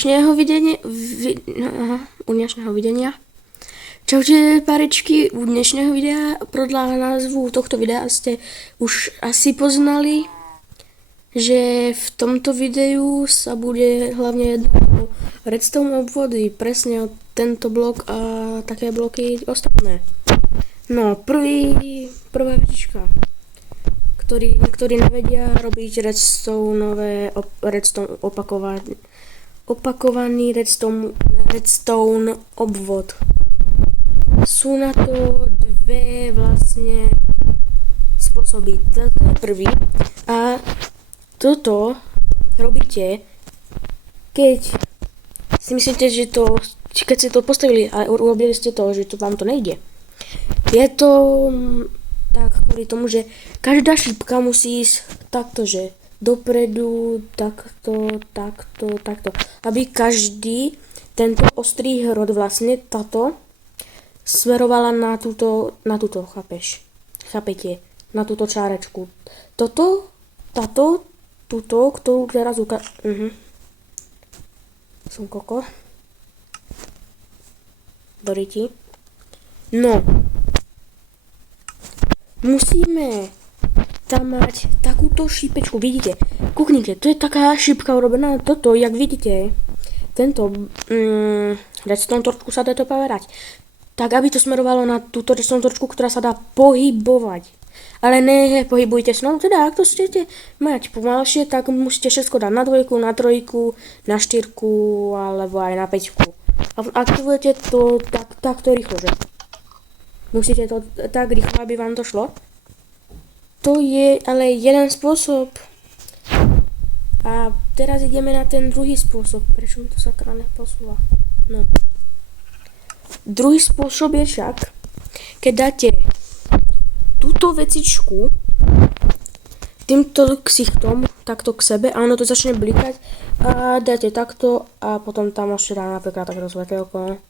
dnešného videnia. Čaute párečky, u dnešného videa podľa názvu tohto videa ste už asi poznali, že v tomto videu sa bude hlavne jednať o redstone obvody, presne o tento blok a také bloky ostatné. No, prvá vecička, niektorí nevedia robiť redstone opakovaný redstone obvod. Sú na to dve vlastne spôsoby. Toto je prvý a toto robíte, keď si myslíte, že keď ste to postavili a urobili ste to, že to vám to nejde. Je to tak kvôli tomu, že každá šipka musí ísť takto, že dopredu, takto, aby každý tento ostrý hrot vlastne táto smerovala na túto, chápete, na túto čárečku. Túto, ktorú teraz som koko. Doriti. No. Musíme tam mať takúto šípečku, vidíte? Kúknite, to je taká šípka urobená, toto, jak vidíte, tento redstone torčku sa dá to povedať. Tak, aby to smerovalo na túto redstone torčku, ktorá sa dá pohybovať. Ale pohybujte sa, no teda, ak to chcete mať pomalšie, tak musíte všetko dať na 2, na 3, na 4, alebo aj na 5. A aktivujete to takto rýchlo, že? Musíte to tak rýchlo, aby vám to šlo. To je ale jeden spôsob. A teraz ideme na ten druhý spôsob. Prečo mi to sakra neposúva? No. Druhý spôsob je však, keď dáte túto vecičku týmto ksichtom takto k sebe a ono to začne blikať a dáte takto a potom tam môžete dať napríklad takto svetelko.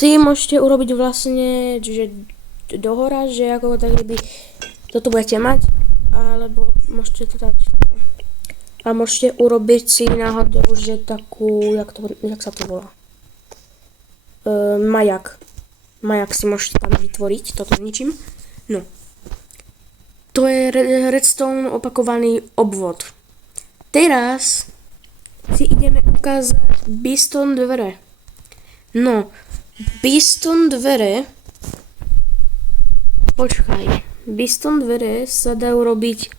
Môžete urobiť vlastne, že dohora, že ako tak by toto budete mať, alebo môžete to dať takto. A môžete urobiť si náhodou, že takú, jak sa to volá? Majak si môžete tam vytvoriť, toto ničím. No. To je redstone opakovaný obvod. Teraz si ideme ukázať piston dvere. No, piston dvere sa dajú robiť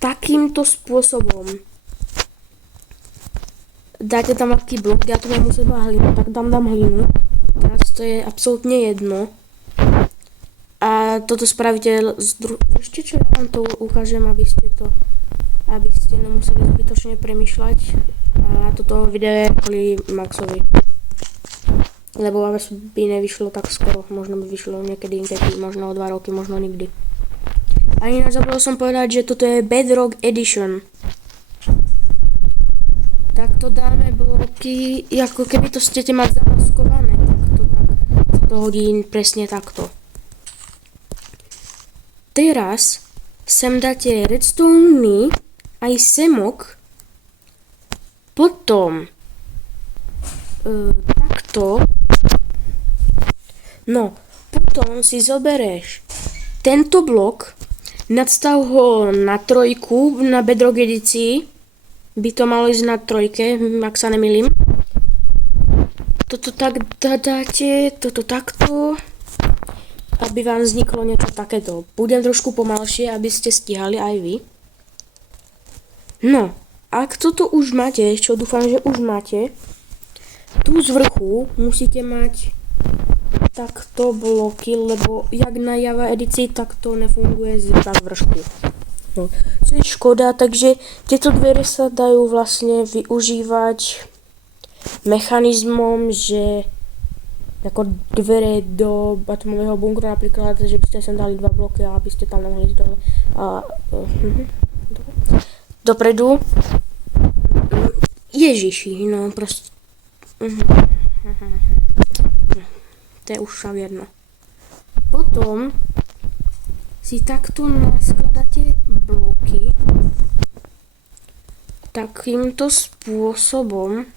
takýmto spôsobom. Dáte tam aký blok, ja tu mám u seba hlinu, tak tam dám hlinu. Teraz to je absolútne jedno. A toto spravíte ešte čo ja vám to ukážem, aby ste nemuseli zbytočne premýšľať. A toto video je kvôli Maxovi. Lebo by nevyšlo tak skoro, možno by vyšlo niekedy, možno o 2 roky, možno nikdy. A ináč zabudol som povedať, že toto je Bedrock Edition. Takto dáme bloky, ako keby to chcete mať zamaskované, tak sa to hodí presne takto. Teraz sem dáte redstone aj semok, potom takto, no, potom si zobereš tento blok, nadstav ho na 3, na Bedrock edícii, by to malo ísť na 3, ak sa nemýlim. Toto tak dáte, toto takto, aby vám vzniklo niečo takéto. Budem trošku pomalšie, aby ste stíhali aj vy. No, ak toto už máte, čo dúfam, že už máte, tu z vrchu musíte mať takto bloky, lebo jak na Java edícii, tak to nefunguje z vršku. No, to je škoda, takže tieto dvere sa dajú vlastne využívať mechanizmom, že ako dvere do atomového bunkru napríklad, že by ste sem dali 2 bloky a aby ste tam nemohli ísť dole a dopredu. Ježiši, no proste. To je už však jedno. Potom si takto naskladáte bloky takýmto spôsobom,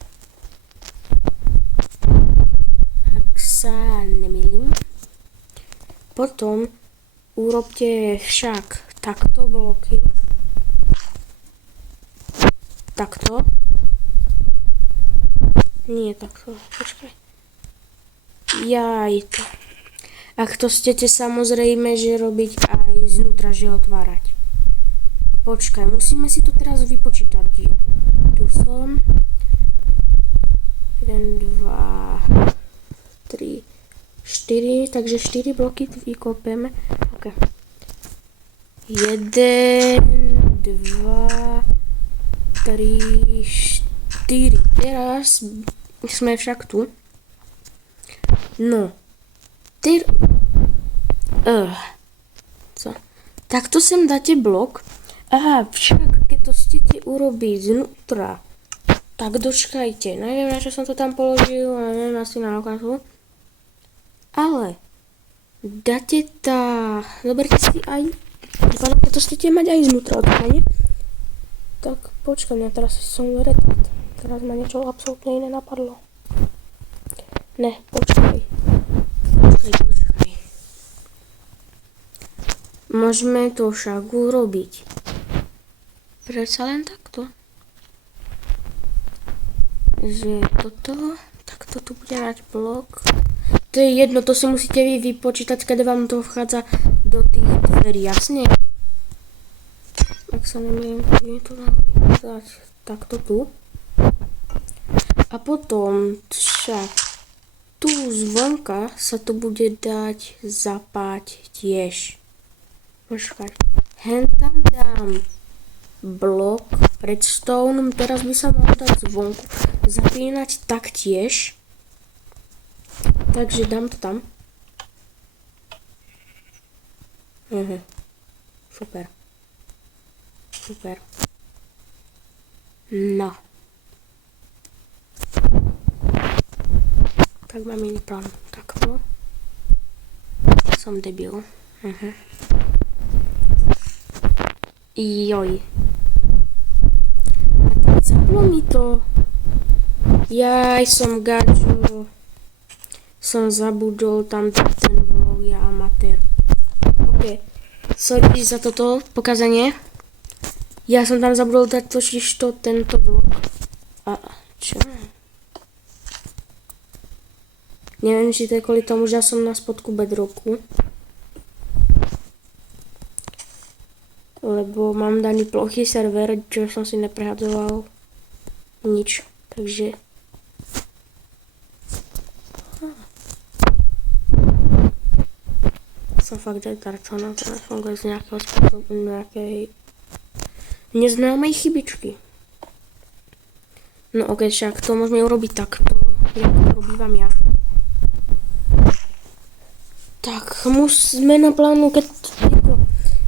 ak sa nemýlim. Potom urobte však takto bloky. Takto. Nie takto, počkaj. Jaj to. Ak to chcete samozrejme, že robiť aj znútra, že otvárať. Počkaj, musíme si to teraz vypočítať. Tu som. 1, 2, 3, 4, takže 4 bloky vykopeme. OK. 1, 2, 3, 4. Teraz sme však tu. No. Co? Takto sem dáte blok. Aha, však keď to chcete urobiť znútra, tak dočkajte. Neviem, na čo som to tam položil, neviem, asi na okázu. Ale dáte zoberte si aj, keď to chcete mať aj znútra odkladne, tak počkaj, ja teraz som retard. Teraz ma niečo absolútne iné napadlo. Ne, počkaj. Môžeme to však urobiť. Predsa len takto. Že toto, takto tu bude mať blok. To je jedno, to si musíte vy vypočítať, keď vám to vchádza do tých dverí, jasne? Ak sa nemýlim, je to dať takto tu. A potom však tu zvonka sa to bude dať zapať tiež. Počkaj. Hen tam dám blok redstone, teraz by sa mal dať zvonku zapínať taktiež. Takže dám to tam. Super. Super. No. Tak mám iný plán. Takto. Som debil. Joj. A tak zaplo mi to. Jaj, som gačo. Som zabudol tam ten vlog, ja amatér. OK. Sorry za toto pokazanie. Ja som tam zabudol dať totiž tento blok. A čo? Neviem, či to je kvôli tomu, že ja som na spodku bedrocku. Lebo mám daný plochý server, čo som si neprehadzoval nič. Takže som fakt retard, to nefunguje z nejakého spôsobu, nejakej neznámej chybičky. No ok, však to môžeme urobiť takto, jak to robívam ja. Tak, musíme na plánu, keď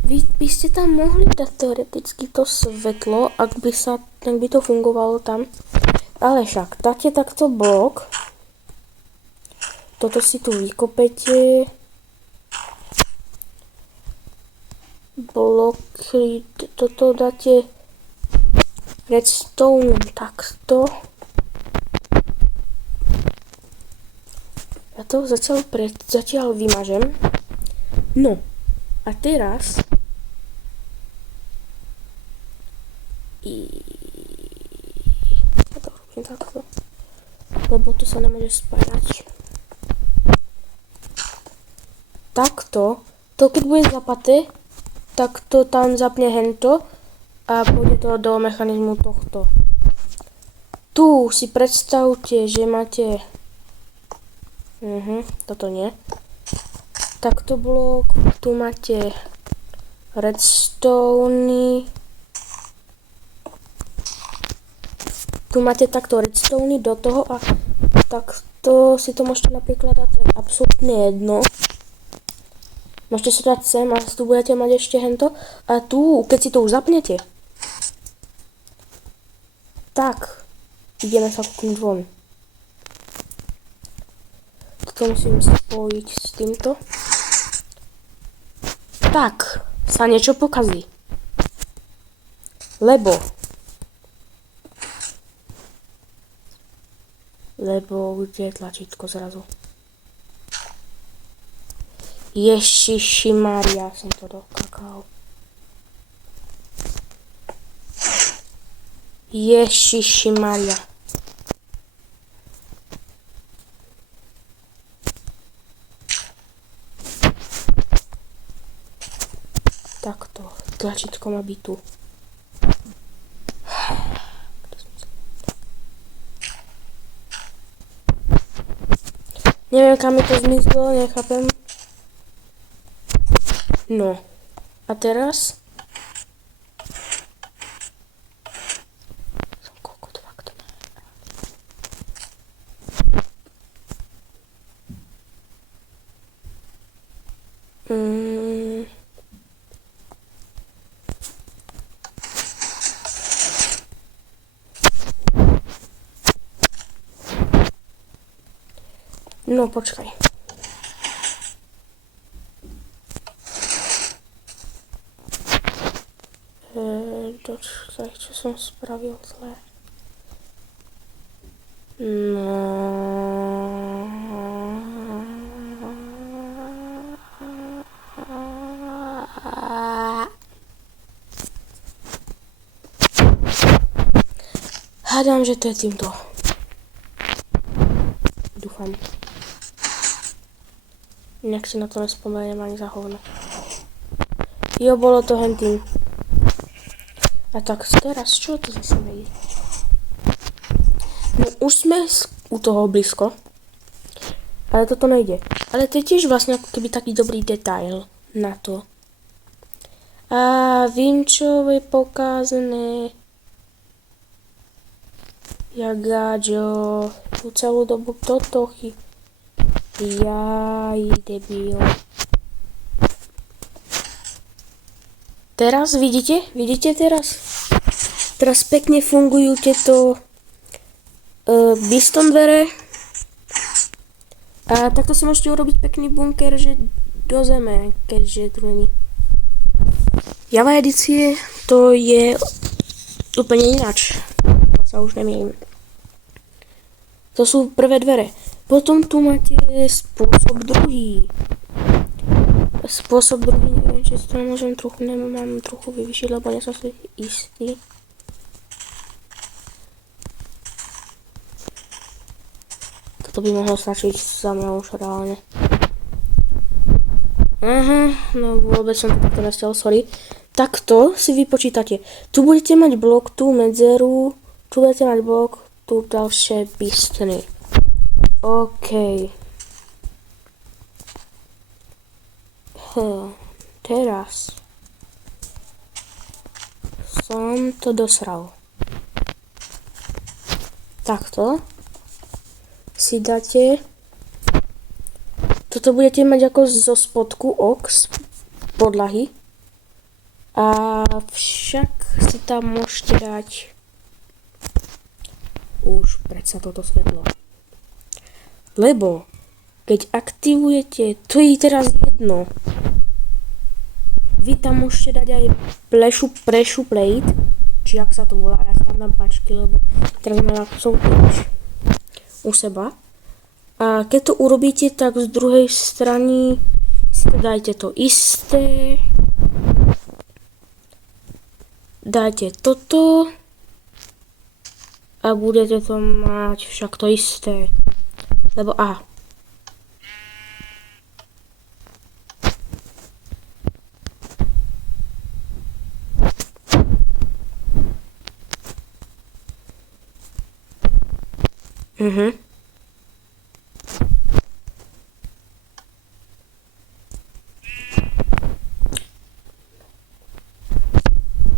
vy by ste tam mohli dať teoreticky to svetlo, ak by to fungovalo tam. Ale však, dáte takto blok. Toto si tu vykopete. Bloky, toto dáte redstone takto. Ja to zatiaľ vymažem. No, a teraz ja to robím takto, lebo to sa nemôže spájať. Takto, to keď bude zapaté, tak to tam zapne hento a pôjde to do mechanizmu tohto. Tu si predstavte, že máte toto nie. Takto blok, tu máte redstone. Tu máte takto redstone do toho a takto si to môžete napríklad dať, to je absolútne jedno. Môžete si dať sem a tu budete mať ešte hento. A tu, keď si to už zapnete, tak ideme sa kúknúť von. Toto musím spojiť s týmto. Tak sa niečo pokazí. Lebo Lebo kde je tlačítko zrazu? Ježiši Maria, som to dokakal. Ježiši Maria. Takto, tlačítko má byť tu. Neviem, kam mi to zmizlo, nechápem. No, a teraz? No, počkaj. Dočkaj, čo som spravil zle. No. Hádam, že to je týmto. Dúfam. Inak si na to nespomeniem ani za hovno. Jo, bolo to hentým. A tak teraz, čo to zase nejde? No už sme u toho blízko. Ale toto nejde. Ale to je tiež vlastne ako keby taký dobrý detail na to. A vím, čo je pokázané. Jagáďo. Tu celú dobu toto Jaj, debil. Teraz vidíte? Vidíte teraz? Teraz pekne fungujú tieto Biston dvere. A takto si môžete urobiť pekný bunker, že do zeme, keďže tu není. Java edície to je úplne ináč. To sa už nemýlim. To sú prvé dvere. Potom tu máte spôsob druhý. Spôsob druhý, neviem, či to môžem trochu, nemám trochu vyvyšiť, lebo nie som si istý. Toto by mohlo stačiť za mňa už reálne. Aha, no vôbec som to takto nestiel, sorry. Takto si vypočítate. Tu budete mať blok, tú medzeru, tu budete mať blok, tu ďalšie bistony. OK. Teraz som to dosral. Takto si dáte. Toto budete mať ako zo spodku z podlahy. A však si tam môžete dať už predsa toto svetlo. Lebo keď aktivujete, to je teraz jedno. Vy tam môžete dať aj pressure plate, či ak sa to volá, ja tam dám pačky, lebo teraz som u seba. A keď to urobíte, tak z druhej strany si to dajte to isté. Dajte toto a budete to mať však to isté. Lebo a.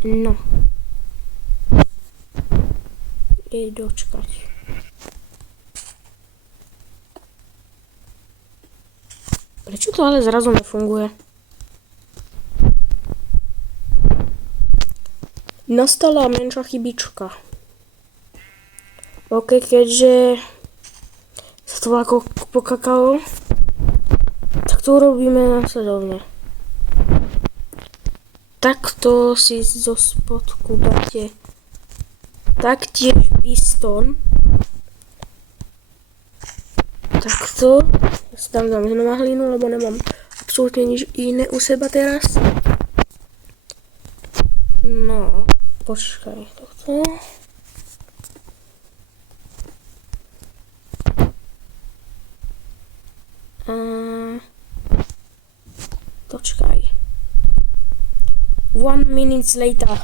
No. Jej dočkať. Prečo to ale zrazu nefunguje? Nastala menšia chybička. OK, keďže sa to ako pokakalo, tak to urobíme následovne. Takto si zo spodku dáte taktiež biston Takto. Ja si tam dám znova hlinu, lebo nemám absolútne nič iné u seba teraz. No, počkaj, takto. Počkaj. 1 minute later.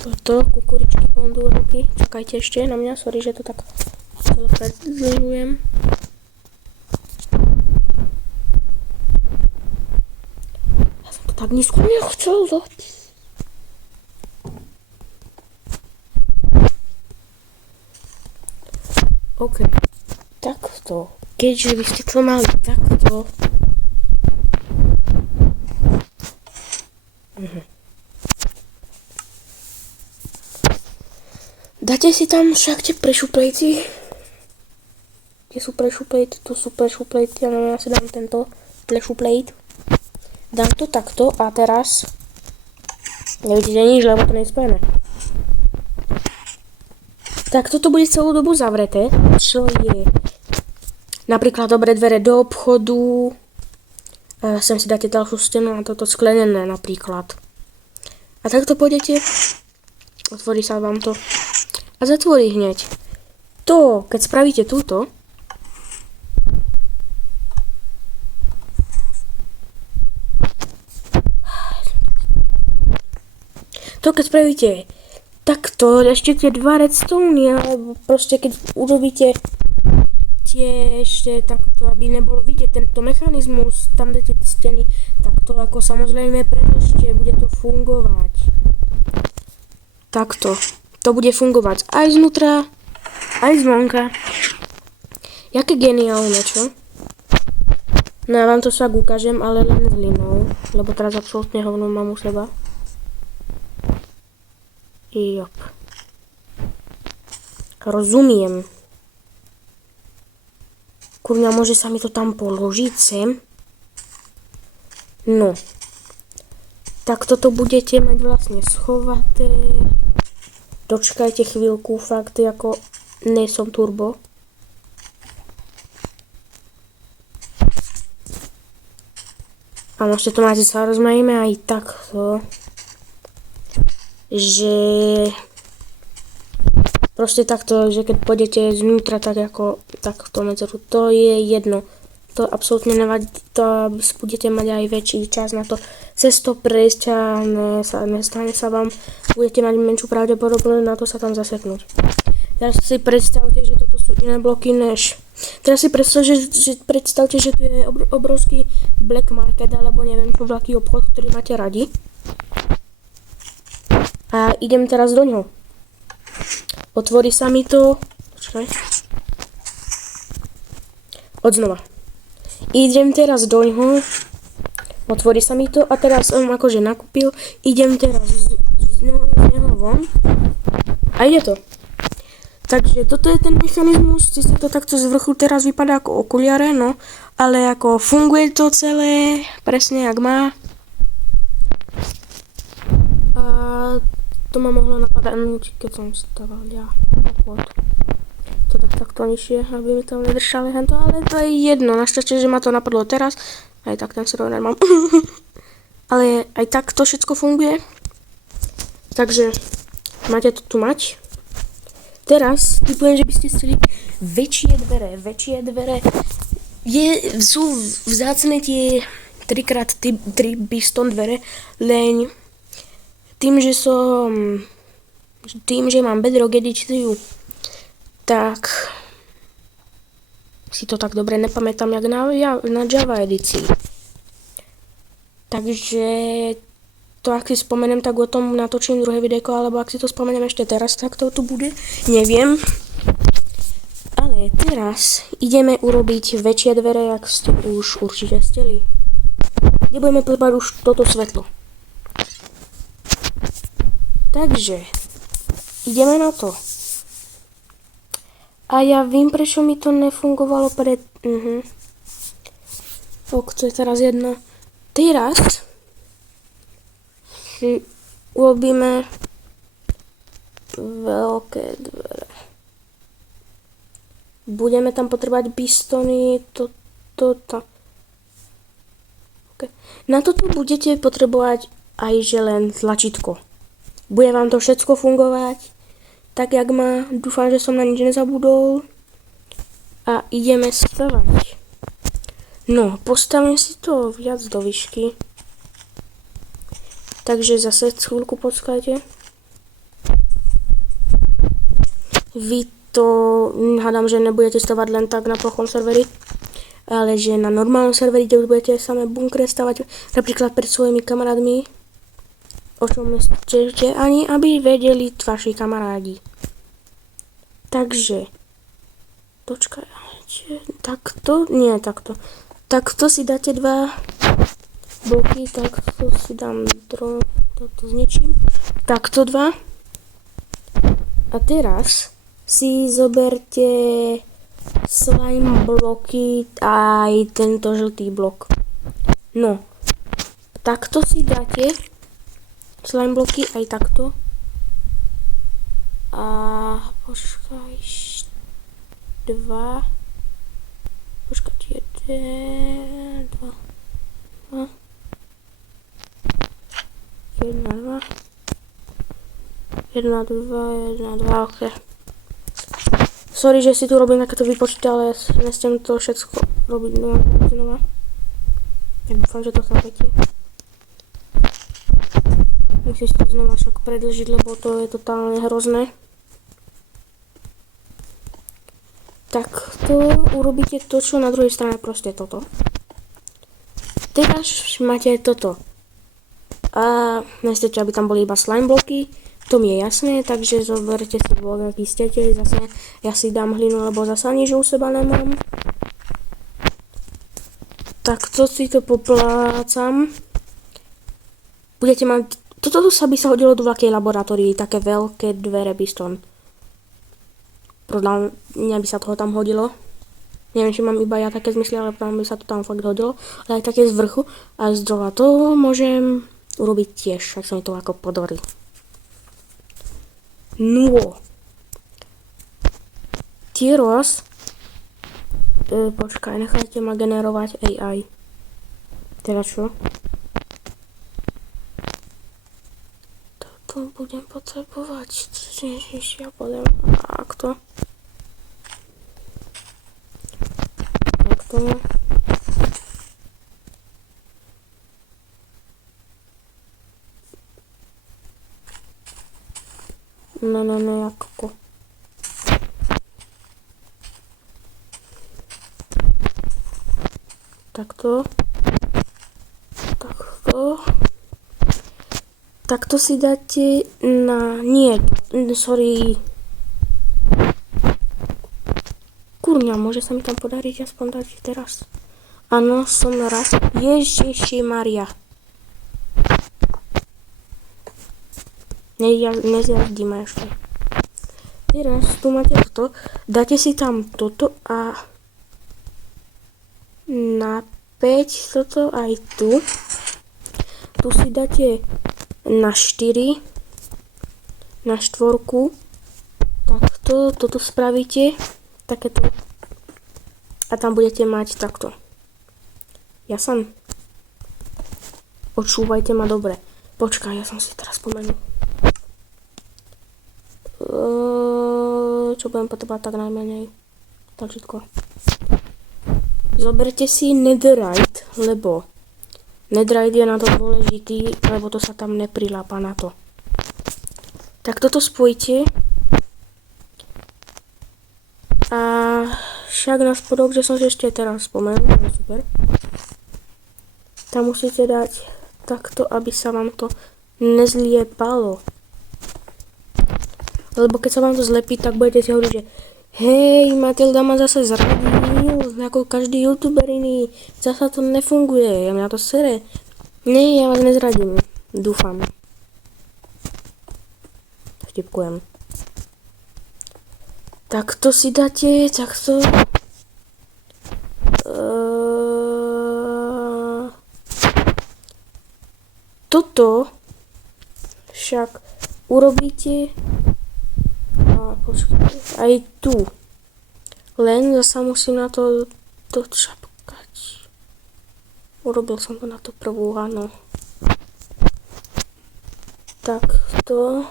Toto, kukuričky pôjdu do ruky. Čakajte ešte na mňa, sorry, že to tak celé predĺžujem. Ja som to tak nízko nechcel dať. OK, takto. Keďže by ste to mali takto. Dáte si tam však tie prešuplejty. Kde sú prešuplejty? Tu sú prešuplejty, ale ja si dám tento prešuplejt. Dám to takto a teraz nevidíte nič, lebo to nie je spojené. Tak toto bude celú dobu zavreté, čo je napríklad dobré dvere do obchodu. Sem si dáte ďalšiu stenu a toto sklenené napríklad. A takto pôjdete, otvorí sa vám to a zatvorí hneď. To, keď spravíte túto, keď spravíte takto, ešte tie dva redstone, alebo proste keď urobíte tie ešte takto, aby nebolo vidieť tento mechanizmus, tam dáte steny, takto ako samozrejme predĺžte, bude to fungovať. Takto. To bude fungovať aj znútra, aj zvonka. Jaké geniálne, čo? No ja vám to však ukážem, ale len s hlinou, lebo teraz absolútne hovno mám u seba. Jop. Rozumiem. Kurňa, môže sa mi to tam položiť sem? No. Tak toto budete mať vlastne schovaté. Dočkajte chvíľku, fakt, ako nie som turbo. A môžete to mať, sa rozmajíme aj takto. Že proste takto, že keď pôjdete znútra tak ako takto medzeru, to je jedno. To absolútne nevadí, to budete mať aj väčší čas na to cez to prejsť a nestane sa vám, budete mať menšiu pravdepodobnosť na to sa tam zaseknúť. Teraz si predstavte, že toto sú iné bloky než. Teraz si predstavte, že tu je obrovský black market alebo neviem čo, veľký obchod, ktorý máte radi. A idem teraz do ňoho. Otvorí sa mi to. Počkaj. Odznova. Idem teraz do ňoho. Otvorí sa mi to a teraz som akože nakúpil. Idem teraz z neho von. A ide to. Takže toto je ten mechanizmus. Si to takto z vrchu teraz vypadá ako okuliare, no. Ale ako funguje to celé presne jak má. A to ma mohlo napadnúť, keď som stával ja obchod. Teda takto nižšie, aby mi tam nedržali hento, ale to je jedno. Našťastie, že ma to napadlo teraz. Aj tak ten server mám. Ale aj tak to všetko funguje. Takže máte to tu mať. Teraz typujem, že by ste chceli väčšie dvere. Sú vzácne tie 3x3 piston dvere, len tým, že mám Bedrock edíciu, tak si to tak dobre nepamätám, jak na Java edícii. Takže to, ak si spomenem, tak o tom natočím druhé videjko, alebo ak si to spomenem ešte teraz, tak to tu bude, neviem. Ale teraz ideme urobiť väčšie dvere, jak ste už určite chceli. Nebudeme plbať už toto svetlo. Takže, ideme na to. A ja vím, prečo mi to nefungovalo pred... To je teraz jedno. Teraz si urobíme veľké dvere. Budeme tam potrebovať pistony, Okay. Na toto budete potrebovať aj že len tlačítko. Bude vám to všetko fungovať tak, jak má. Dúfam, že som na nič nezabudol. A ideme stavať. No, postavím si to viac do výšky. Takže zase chvíľku počkajte. Vy to hádam, že nebudete stavať len tak na plochom serveri, ale že na normálnom serveri, kde už budete samé bunkre stavať, napríklad pred svojimi kamarádmi, o čom nechcete ani, aby vedeli vaši kamarádi. Takže, počkajte, takto, nie takto. Takto si dáte 2 bloky, takto si dám toto zničím. Takto 2. A teraz si zoberte slime bloky aj tento žltý blok. No, takto si dáte slime bloky aj takto. A počkaj, 2. Počkajte, 1, 2. 1, 2. 1, 2, ok. Sorry, že si tu robím takéto výpočty, ale ja nechcem to všetko robiť znova. Ja dúfam, že to chápete. Musím si to znova však predĺžiť, lebo to je totálne hrozné. Tak to urobíte to, čo na druhej strane, proste toto. Teraz máte toto. A nechcete, aby tam boli iba slime bloky. To mi je jasné, takže zoberte si blok, aký chcete. Zase ja si dám hlinu, lebo zase nič u seba nemám. Tak to si to poplácam. Budete mať... Toto by sa hodilo do veľkej laboratórii, také veľké dvere pistón. Podľa mňa by sa toho tam hodilo. Neviem, či mám iba ja také zmysly, ale tam by sa to tam fakt hodilo. Ale aj také z vrchu a z dola. To môžem urobiť tiež, ak sa mi to ako podarí. No. Teraz počkaj, nechajte ma generovať AI. Teda čo? Toto budem potrebovať. Ježiš, ja poviem. Takto. Takto. No, jako. Takto. Takto. Takto si dáte na... Nie, sorry. Kurňa, môže sa mi tam podariť aspoň dať teraz. Áno, som raz. Ježiši Maria. Nezjazdíme ešte. Teraz tu máte toto. Dáte si tam toto a na 5 toto aj tu. Tu si dáte na 4. Na 4. Takto, toto spravíte. Takéto. A tam budete mať takto. Jasan. Počúvajte ma dobre. Počkaj, ja som si teraz spomenul. Čo budem potrebovať tak najmenej? Tlačítko. Zoberte si netherite, lebo netherite je na to dôležitý, lebo to sa tam neprilápa na to. Tak toto spojite. A však na spodok, že som si ešte teraz spomenul, to je super. Tam musíte dať takto, aby sa vám to nezliepalo. Lebo keď sa vám to zlepí, tak budete si hovoriť, že hej, Matilda ma zase zradil, ako každý youtuber iný, zase to nefunguje, ja mňa to sere. Nie, ja vás nezradím, dúfam. Vtipkujem. Takto si dáte, takto. Toto však urobíte aj tu. Len zasa musím na to dočapkať. Urobil som to na tú prvú, áno. Takto.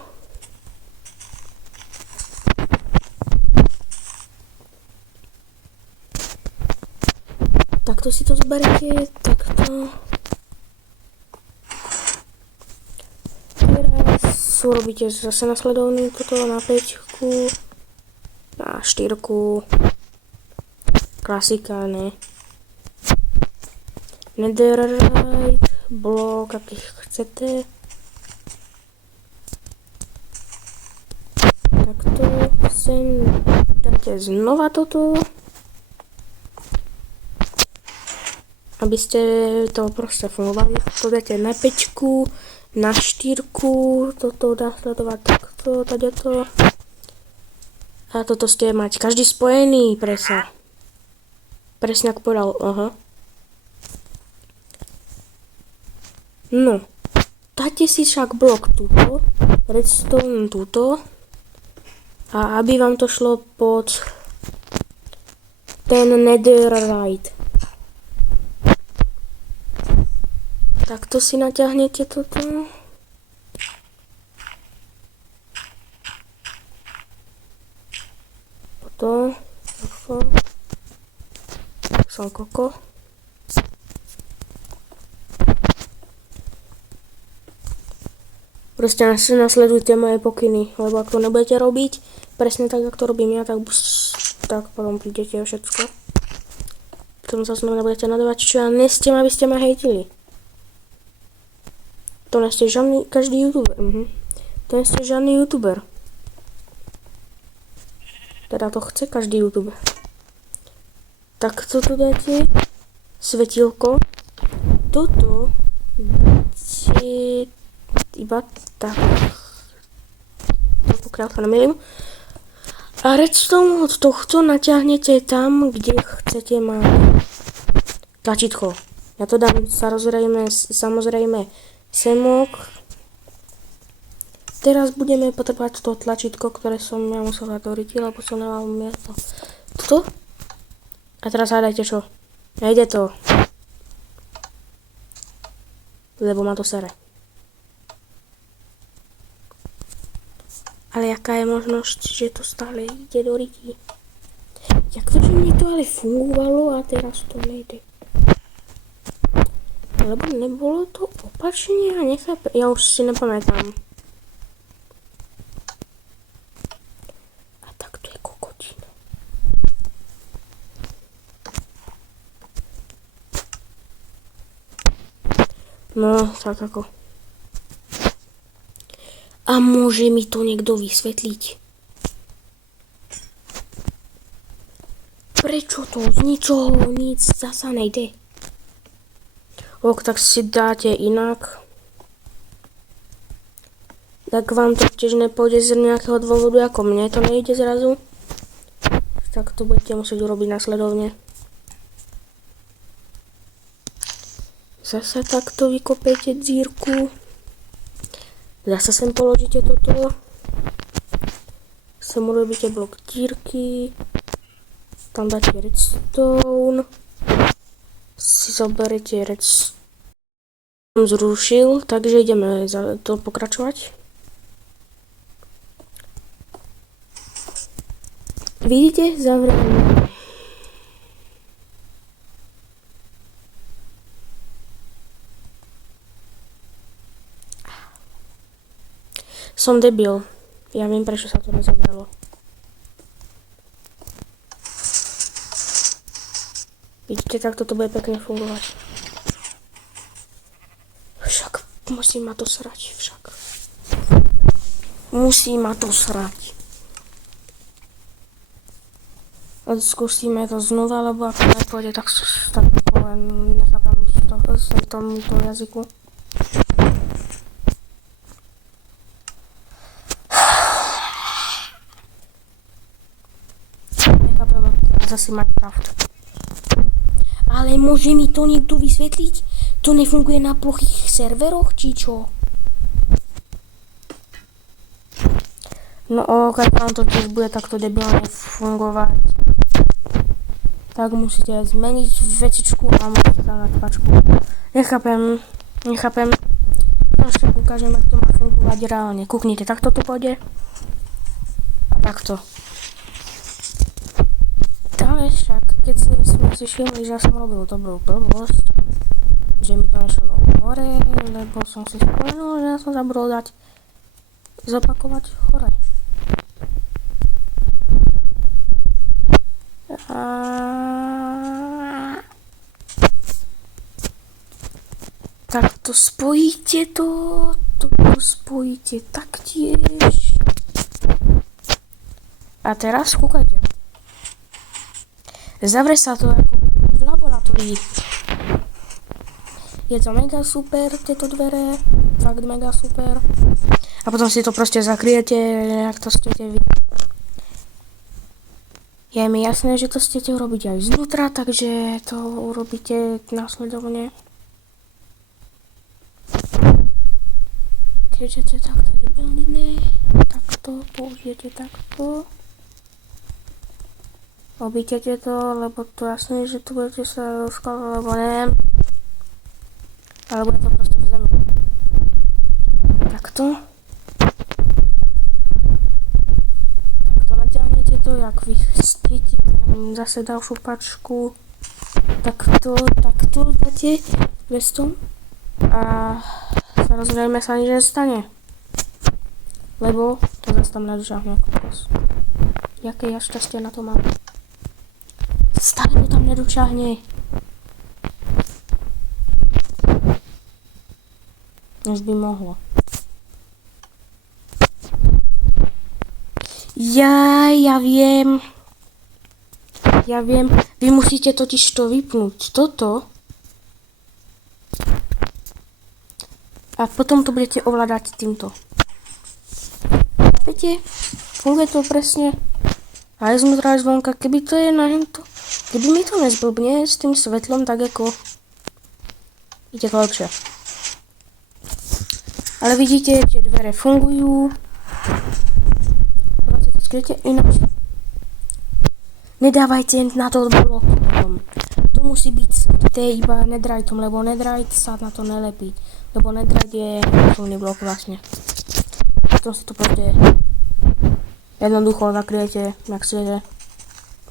Takto si to zoberiete, takto. Teraz urobíte zase nasledovný toto na 5, na 4. Klasika, ne. Netherite, blok, aký chcete. Takto sem dáte znova toto. Aby ste to proste fungovali. To dáte na 5, na 4, toto dá sledovať takto, tady to. A toto ste mať každý spojený, presa. Presne ako povedal, aha. No, dáte si však blok tuto, redstone tuto. A aby vám to šlo pod ten netherite. Takto si naťahnete toto. Toto. Som koko. Proste nasledujte moje pokyny, lebo ak to nebudete robiť presne tak, ako to robím ja, tak potom prídete o všetko. Potom sa znovu nebudete nadávať, čo ja nestiem, aby ste ma hejtili. To neste žiadny, každý youtuber. To neste žiadny youtuber. Teda to chce každý youtuber. Tak toto dáte. Svetilko. Toto dáte iba tak. Pokiaľ sa nemýlim. A redstone od tohto naťahnete tam, kde chcete mať tlačítko. Ja to dám samozrejme semok. Teraz budeme potrebovať to tlačítko, ktoré som ja musela doriť, lebo som nemal miesto. Toto? A teraz hádajte čo? Nejde to. Lebo ma to sere. Ale jaká je možnosť, že to stále ide do ryti? Jak to, že mi to ale fungovalo a teraz to nejde? Lebo nebolo to opačne a nechápem. Ja už si nepamätám. A tak to je kokotina. No, tak ako. A môže mi to niekto vysvetliť? Prečo to z ničoho nic zasa nejde? Ok, tak si dáte inak. Tak vám to tiež nepôjde z nejakého dôvodu, ako mne to nejde zrazu. Tak to budete musieť urobiť nasledovne. Zase takto vykopejte dzírku. Zase sem položíte toto. Sem urobíte blok dírky. Tam dáte redstone. Si zoberete redstone. Som zrušil, takže ideme za to pokračovať. Vidíte? Zavriem. Som debil. Ja viem, prečo sa to nezobralo. Vidíte, tak toto bude pekne fungovať. Však musí ma to srať, však. Musí ma to srať. A skúsime to znova, lebo ako nepôjde, tak len nechápam z tomuto jazyku. Zase Minecraft. Ale môže mi to niekto vysvetliť? To nefunguje na plochých serveroch, či čo? No ok, vám to tiež bude takto debilne fungovať. tak musíte zmeniť vecičku a musíte tam dať pačku. Nechápem. Ešte ukážem, ako to má fungovať reálne. Kúknite, takto to pôjde. A takto. Ale však, keď sme si všimli, že ja som robil dobrú blbosť, že mi to nešlo hore, lebo som si spomenul, že ja som zabudol dať zopakovať hore. Tak to spojíte to spojíte taktiež. A teraz kúkajte. Zavre sa to ako v laboratórii. Je to mega super, tieto dvere, fakt mega super. A potom si to proste zakriete, ak to chcete vy. Je mi jasné, že to chcete urobiť aj znútra, takže to urobíte následovne. Keďže to je takto debilné, takto použijete takto. Obíťate to, lebo to jasné, že tu budete sa rozkladať, lebo neviem. Ale bude to proste v zemi. Takto. Takto natiahnete to, jak vy chcete, zase ďalšiu pačku. Takto dáte bez tom. A samozrejme sa nič nestane. Lebo to zase tam nedožahne kokos. Jaké ja šťastie na to mám. Stále to tam nedočahne. Už by mohlo. Ja viem. Vy musíte totiž to vypnúť. Toto. A potom to budete ovládať týmto. Chápete? Funguje to presne. A aj znútra, aj zvonka. Keby to je na hento. Keby mi to nezblbne s tým svetlom, tak ako ide to lepšie. Ale vidíte, tie dvere fungujú. Proste to skryte ináč. Nedávajte na to blok. To musí byť skryté iba netheriteom, lebo netherite sa na to nelepí. Lebo netherite je silný blok vlastne. Potom si to proste jednoducho zakryjete, jak chcete.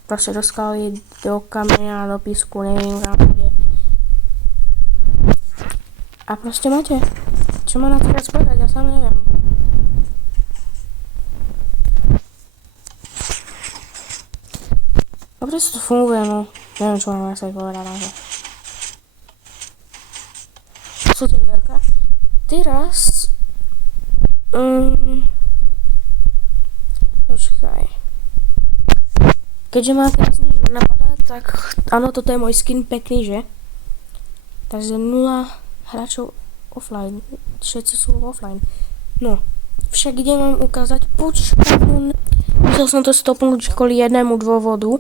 Proste do skaly, do kameňa, do písku, neviem kam bude. A proste máte. Čo má na to viac povedať, ja sám neviem. A proste to funguje, no. Neviem, čo mám sa povedať na to. Sú tie dverka. Teraz... Počkaj. Keďže ma teraz nič nenapadá, tak áno, toto je môj skin pekný, že? Takže 0 hráčov offline. Všetci sú offline. No, však idem vám ukázať. Počkaj, musel som to stopnúť kvôli jednému dôvodu,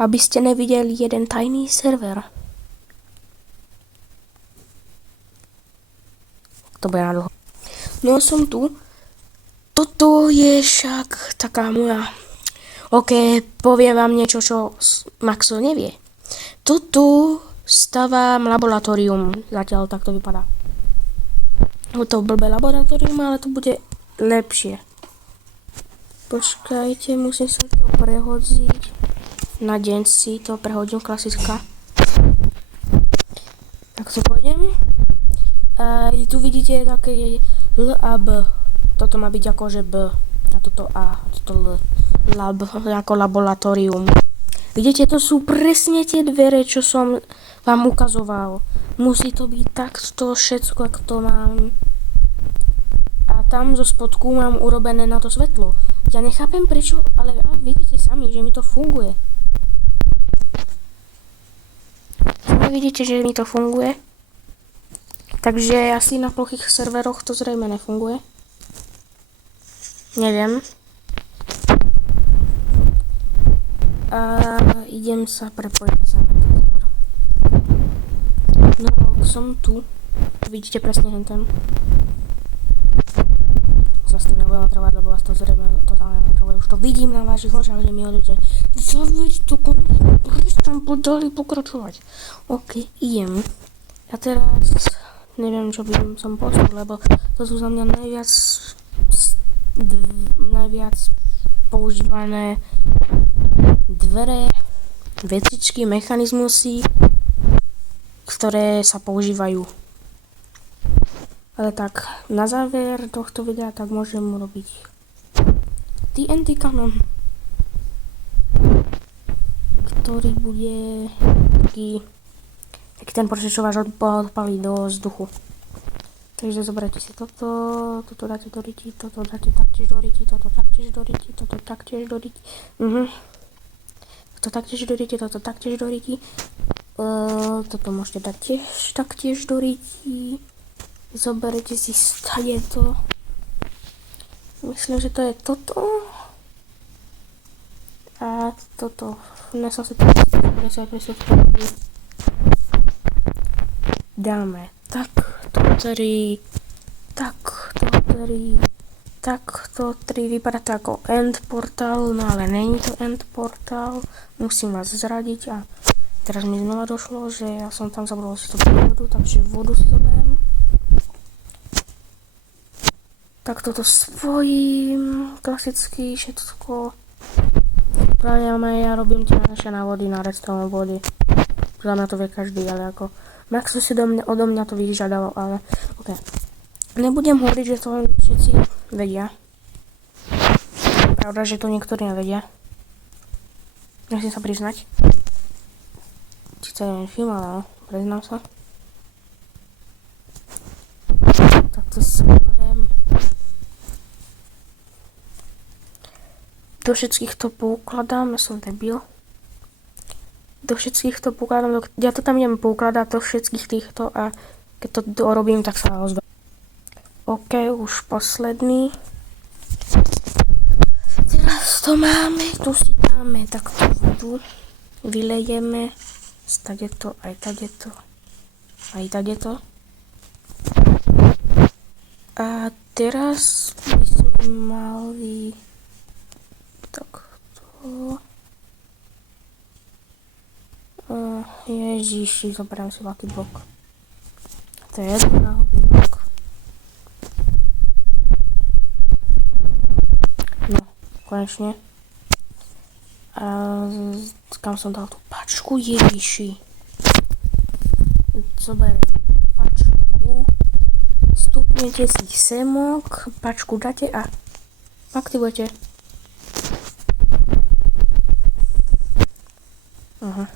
aby ste nevideli jeden tajný server. To bude na dlho. No som tu. Toto je však taká moja... OK, poviem vám niečo, čo Maxo nevie. Toto stavám laboratórium. Zatiaľ takto vypadá. Je to blbé laboratórium, ale to bude lepšie. Počkajte, musím sa to prehodiť. Na deň si to prehodím, klasická. Tak to pôjdem. Tu vidíte také L a B. Toto má byť akože B. A toto A. A toto L. Lab, ako laboratórium. Vidíte, to sú presne tie dvere, čo som vám ukazoval. Musí to byť takto všetko, ako to mám. A tam zo spodku mám urobené na to svetlo. Ja nechápem prečo, ale vidíte sami, že mi to funguje. Sami vidíte, že mi to funguje. Takže asi na plochých serveroch to zrejme nefunguje. Neviem. A idem sa prepojiť na server. No, som tu. Vidíte presne ten. sa s tým nebudem otravať, lebo vás to zrejme totálne otravuje. Už to vidím na vašich očách, že mi odete. Zaveď to konečne, prestaň podali pokračovať. OK, idem. Ja teraz neviem, čo by som poslal, lebo to sú za mňa najviac používané dvere, vecičky, mechanizmusy, ktoré sa používajú. Ale tak, na záver tohto videa tak môžem urobiť TNT kanon, ktorý bude taký ten proces, čo vás odpalí do vzduchu. Takže zoberte si toto dáte do riti, toto dáte taktiež do riti, toto taktiež do riti, toto taktiež do riti. Toto taktiež do riti, toto taktiež do riti. Toto môžete dať taktiež do riti. Zoberete si stade to. Myslím, že to je toto. A toto. Nesol si to. Dáme takto 3. Takto 3. Vypadá to ako end portál, no ale není to end portál. Musím vás zradiť a teraz mi znova došlo, že ja som tam zabudol si to vodu, takže vodu si zoberiem. Tak toto spojím, klasicky všetko. Pláňame, ja robím tie naše návody na redstone vody. Podľa mňa to vie každý, ale ako Max si odo mňa to vyžadal, ale ok. Nebudem hovoriť, že to všetci vedia. Pravda, že to niektorí nevedia. Nechcem sa priznať. Sice neviem film, ale priznám sa. Tak to samozrejme. Do všetkých to poukladám, ja som debil. Do všetkých to poukladám, ja to tam idem poukladať do všetkých týchto a keď to dorobím, tak sa ozve. OK, už posledný. Teraz to máme, tu si dáme takto vodu, vylejeme, stade to, aj tade to, aj tade to. A teraz by sme mali takto. Ježiši, zoberiem si veľký blok. To je jeden náhodný blok. No, konečne. A kam som dal tú pačku? Ježiši. Zoberiem pačku. Stupnete si semok, pačku dáte a aktivujete. Aha.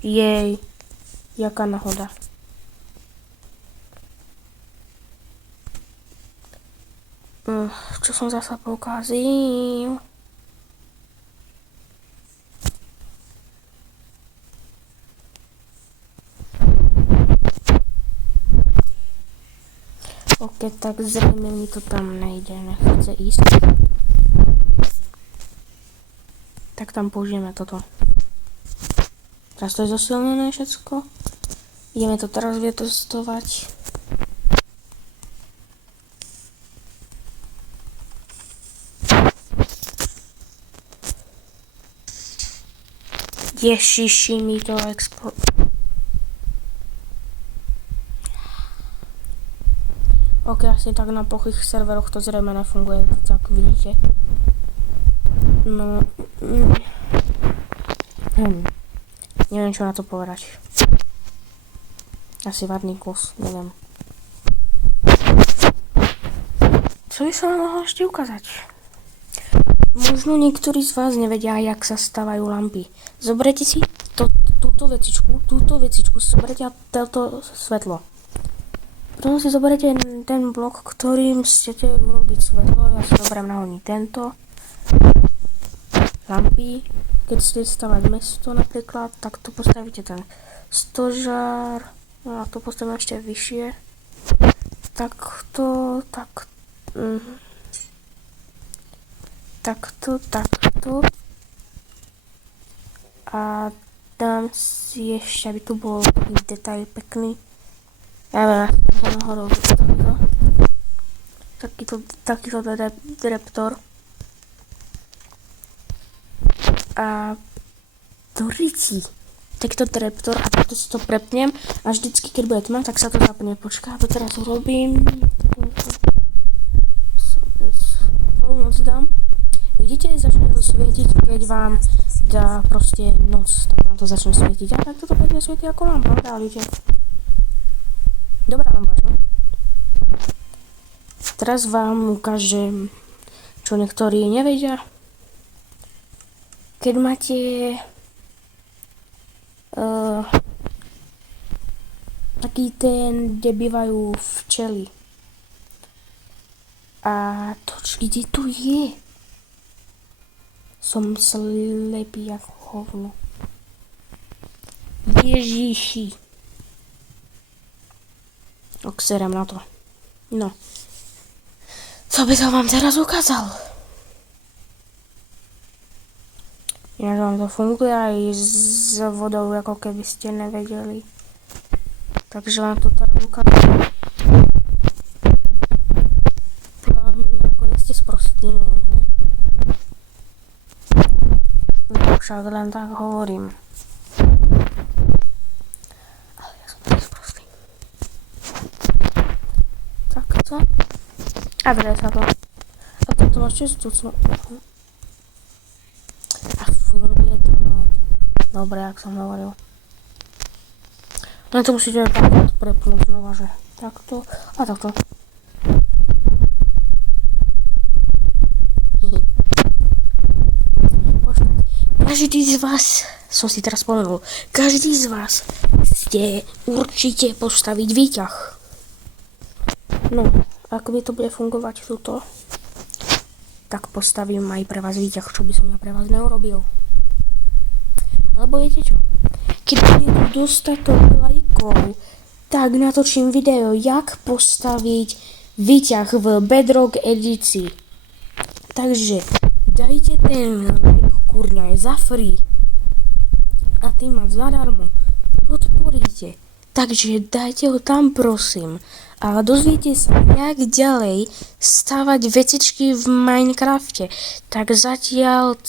Jej, jaká náhoda. Čo som zasa pokazil? OK, tak zrejme mi to tam nejde, nechce ísť. Tak tam použijeme toto. Teraz to je zosilnené všetko. Ideme to teraz vytestovať. Ježiši, mi to OK, asi tak na plochých serveroch to zrejme nefunguje, tak vidíte. No... Neviem, čo na to povedať. Asi vadný kus, neviem. Co by som vám mohol ešte ukázať? Možno niektorí z vás nevedia, jak sa stavajú lampy. Zoberete si túto vecičku si zoberete a toto svetlo. Potom si zoberete ten blok, ktorým chcete urobiť svetlo. Ja si zoberiem nahodný tento. Lampy. Keď chcete stavať mesto napríklad, tak to postavíte ten stožár. No a to postavím ešte vyššie. Takto. A dám si ešte, aby tu bol taký detail pekný. Ja nahoru takýto reptor. A do rytí. Takto reptor a takto si to prepnem a vždycky, keď bude tma, tak sa to zapne. Počká, to teraz urobím. Noc dám. Vidíte, začne to svietiť, keď vám dá proste noc, tak vám to začne svietiť. A tak toto pekne svietí ako lampa, vidíte. Dobrá lampa, čo? Teraz vám ukážem, čo niektorí nevedia. Keď máte taký ten, kde bývajú včely. A to, kde to je? Som slepý ako hovno. Ježiši. Serem na to. No. Co by som vám teraz ukázal? Ináč vám to funguje aj s vodou, ako keby ste nevedeli. Takže vám to teraz ukážem. Ako nie ste sprostí, ne? Však len tak hovorím. Ale ja som taký sprostý. Takto. A vedaj sa to. A toto máš čisto tucnú. Je to, no. Dobre, jak som hovoril. Len to musíte takto prepnúť znova, že takto a takto. Každý z vás, som si teraz spomenul, každý z vás ste určite postaviť výťah. No, ako by to bude fungovať tuto, tak postavím aj pre vás výťah, čo by som ja pre vás neurobil. Alebo viete čo? Keď bude dostatok lajkov, tak natočím video, jak postaviť výťah v Bedrock edícii. Takže dajte ten like, kurňa, je za free. A ty ma zadarmo podporíte. Takže dajte ho tam, prosím. Ale dozviete sa, jak ďalej stavať vecičky v Minecrafte. Tak zatiaľ